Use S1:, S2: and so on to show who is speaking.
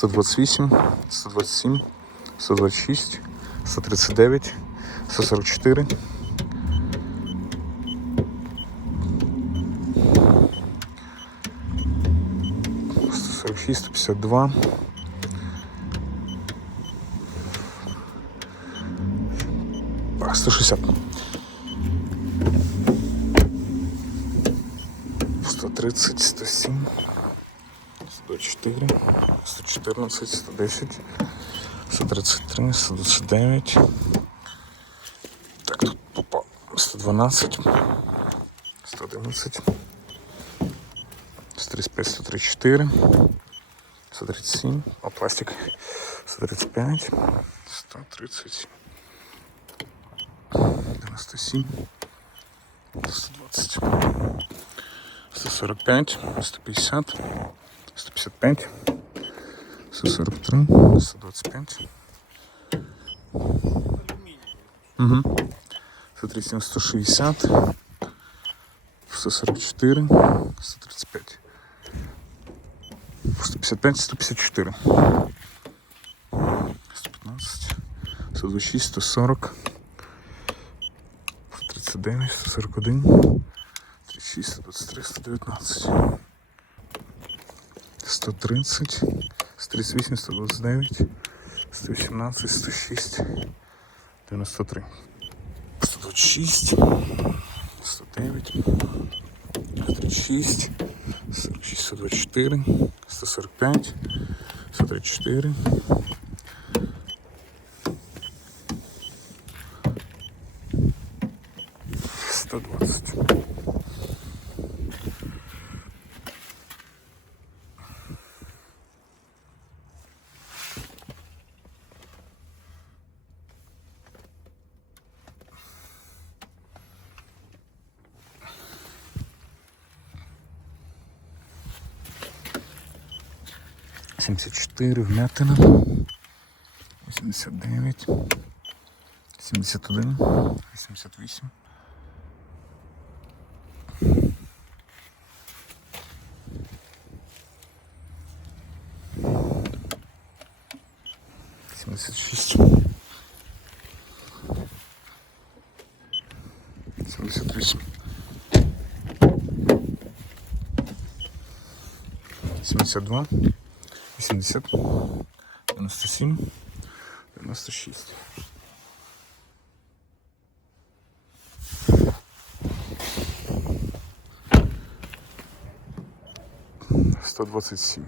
S1: 128, 127, 126, 139, 144. 146, 152. 160. 130, 107. 104, 114, 110, 133, 129. Так, тут попав 112, 111, 135, 134, 137, а пластик 135, 130, 97, 120, 145, 150. 155, 143, 125. Угу. 137, 160, 144, 135, 155, 154, 115, 126, 140, 139, 141, 36, 123, 119. 130, 138, 129, 118, 106, 93, 126, 109, 136, 46, 124, 145, 134, 120. Сімдесят чотири вмятина. Вісімдесят дев'ять. Сімдесят один. Вісімдесят вісім. Сімдесят шість. Сімдесят вісім. Сімдесят два. 80, 97, 96. Сто двадцать семь.